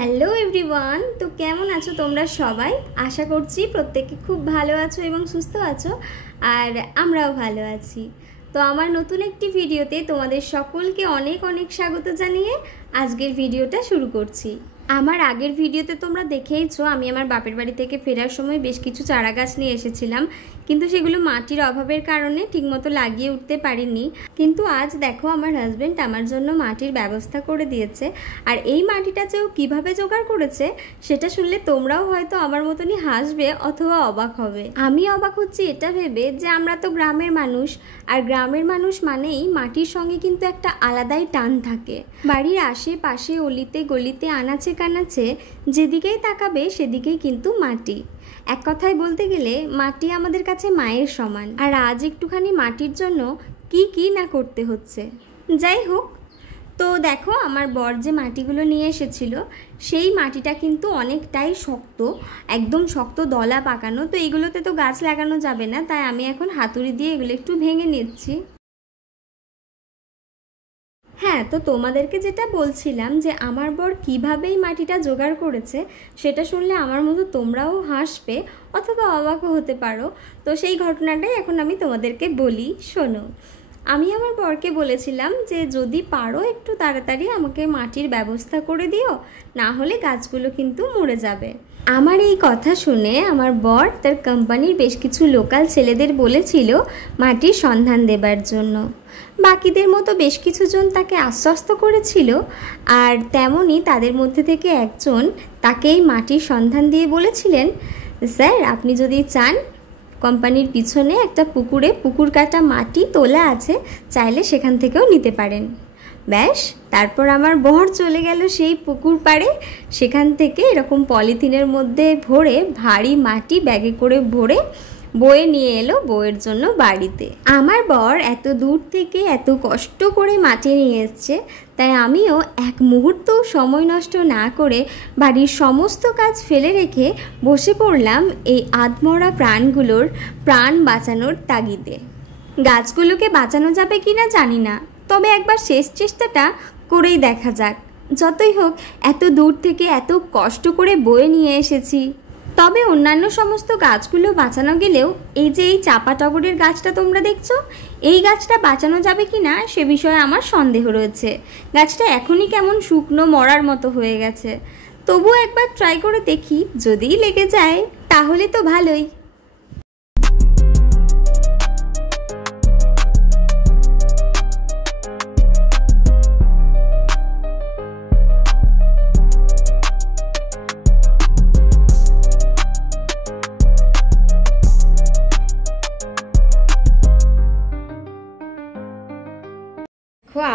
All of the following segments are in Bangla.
হ্যালো এভরিওয়ান, তো কেমন আছো তোমরা সবাই? আশা করছি প্রত্যেকে খুব ভালো আছো এবং সুস্থ আছো, আর আমরাও ভালো আছি। তো আমার নতুন একটি ভিডিওতে তোমাদের সকলকে অনেক অনেক স্বাগত জানিয়ে আজকের ভিডিওটা শুরু করছি। আমার আগের ভিডিওতে তোমরা দেখেইছো আমি আমার বাপের বাড়ি থেকে ফেরার সময় বেশ কিছু চারা গাছ নিয়ে এসেছিলাম, কিন্তু সেগুলো মাটির অভাবের কারণে ঠিকমতো লাগিয়ে উঠতে পারিনি। কিন্তু আজ দেখো আমার হাজব্যান্ড আমার জন্য মাটির ব্যবস্থা করে দিয়েছে, আর এই মাটিটা যে ও কীভাবে জোগাড় করেছে সেটা শুনলে তোমরাও হয়তো আমার মতনই হাসবে অথবা অবাক হবে। আমি অবাক হচ্ছি এটা ভেবে যে আমরা তো গ্রামের মানুষ, আর গ্রামের মানুষ মানেই মাটির সঙ্গে কিন্তু একটা আলাদাই টান থাকে। বাড়ির আশেপাশে অলিতে গলিতে আনাচে কানাচে যেদিকেই তাকাবে সেদিকেই কিন্তু মাটি। এক কথায় বলতে গেলে মাটি আমাদের কাছে মায়ের সমান। আর আজ একটুখানি মাটির জন্য কি না করতে হচ্ছে। যাই হোক, তো দেখো আমার বর যে মাটিগুলো নিয়ে এসেছিল সেই মাটিটা কিন্তু অনেকটাই শক্ত, একদম শক্ত দলা পাকানো। তো এগুলোতে তো গাছ লাগানো যাবে না, তাই আমি এখন হাতুড়ি দিয়ে এগুলো একটু ভেঙে নিচ্ছি। হ্যাঁ, তো তোমাদেরকে যেটা বলছিলাম যে আমার বর কীভাবেই মাটিটা জোগাড় করেছে সেটা শুনলে আমার মতো তোমরাও হাসবে অথবা অবাকও হতে পারো। তো সেই ঘটনাটাই এখন আমি তোমাদেরকে বলি, শোনো। আমি আমার বরকে বলেছিলাম যে যদি পারো একটু তাড়াতাড়ি আমাকে মাটির ব্যবস্থা করে দিও, না হলে গাছগুলো কিন্তু মরে যাবে। আমার এই কথা শুনে আমার বর তার কোম্পানির বেশ কিছু লোকাল ছেলেদের বলেছিল মাটির সন্ধান দেবার জন্য। বাকিদের মতো বেশ কিছুজন তাকে আশ্বস্ত করেছিল, আর তেমনই তাদের মধ্যে থেকে একজন তাকে এই মাটির সন্ধান দিয়ে বলেছিলেন, স্যার আপনি যদি চান কোম্পানির পিছনে একটা পুকুরে পুকুর কাটা মাটি তোলা আছে, চাইলে সেখান থেকেও নিতে পারেন। ব্যাস, তারপর আমার বর চলে গেল সেই পুকুর পাড়ে। সেখান থেকে এরকম পলিথিনের মধ্যে ভরে ভারী মাটি ব্যাগে করে ভরে বয়ে নিয়ে এলো বউয়ের জন্য বাড়িতে। আমার বর এত দূর থেকে এত কষ্ট করে মাটি নিয়ে এসছে, তাই আমিও এক মুহূর্তও সময় নষ্ট না করে বাড়ির সমস্ত কাজ ফেলে রেখে বসে পড়লাম এই আধমরা প্রাণগুলোর প্রাণ বাঁচানোর তাগিদে। গাছগুলোকে বাঁচানো যাবে কি না জানি না, তবে একবার শেষ চেষ্টাটা করেই দেখা যাক। যতই হোক এত দূর থেকে এত কষ্ট করে বয়ে নিয়ে এসেছি। তবে অন্যান্য সমস্ত গাছগুলো বাঁচানো গেলেও এই যে এই চাপা টগরের গাছটা তোমরা দেখছো, এই গাছটা বাঁচানো যাবে কি না সে বিষয়ে আমার সন্দেহ রয়েছে। গাছটা এখনই কেমন শুকনো মরার মতো হয়ে গেছে। তবুও একবার ট্রাই করে দেখি, যদিই লেগে যায় তাহলে তো ভালোই।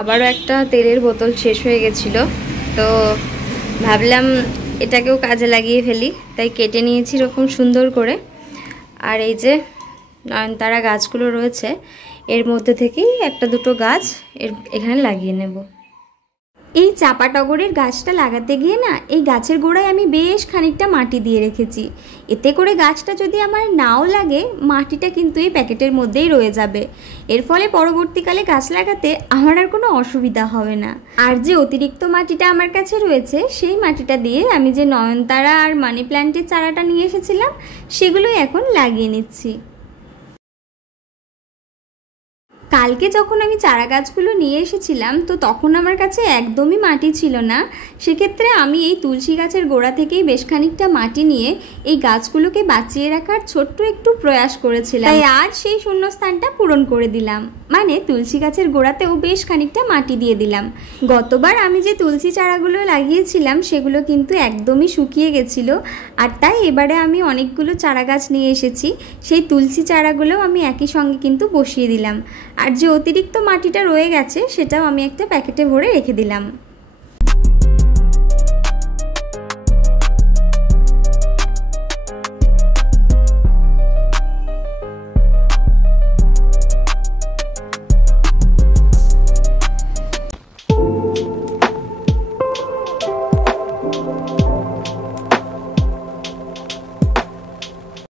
আবারও একটা তেলের বোতল শেষ হয়ে গেছিলো, তো ভাবলাম এটাকেও কাজে লাগিয়ে ফেলি, তাই কেটে নিয়েছি এরকম সুন্দর করে। আর এই যে নয়নতারা গাছগুলো রয়েছে এর মধ্যে থেকেই একটা দুটো গাছ এখানে লাগিয়ে নেব। এই চাপা টগরের গাছটা লাগাতে গিয়ে না এই গাছের গোড়ায় আমি বেশ খানিকটা মাটি দিয়ে রেখেছি। এতে করে গাছটা যদি আমার নাও লাগে, মাটিটা কিন্তু এই প্যাকেটের মধ্যেই রয়ে যাবে। এর ফলে পরবর্তীকালে গাছ লাগাতে আমার আর কোনো অসুবিধা হবে না। আর যে অতিরিক্ত মাটিটা আমার কাছে রয়েছে সেই মাটিটা দিয়ে আমি যে নয়নতারা আর মানি প্ল্যান্টের চারাটা নিয়ে এসেছিলাম সেগুলোই এখন লাগিয়ে নিচ্ছি। কালকে যখন আমি চারা গাছগুলো নিয়ে এসেছিলাম তো তখন আমার কাছে একদমই মাটি ছিল না। সেক্ষেত্রে আমি এই তুলসী গাছের গোড়া থেকেই বেশ খানিকটা মাটি নিয়ে এই গাছগুলোকে বাঁচিয়ে রাখার ছোট্ট একটু প্রয়াস করেছিলাম। তাই আজ সেই শূন্যস্থানটা পূরণ করে দিলাম, মানে তুলসী গাছের গোড়াতেও বেশ খানিকটা মাটি দিয়ে দিলাম। গতবার আমি যে তুলসী চারাগুলো লাগিয়েছিলাম সেগুলো কিন্তু একদমই শুকিয়ে গেছিলো, আর তাই এবারে আমি অনেকগুলো চারা গাছ নিয়ে এসেছি। সেই তুলসী চারাগুলোও আমি একই সঙ্গে কিন্তু বসিয়ে দিলাম। আর যে অতিরিক্ত মাটিটা রয়ে গেছে সেটাও আমি একটা প্যাকেটে ভরে রেখে দিলাম।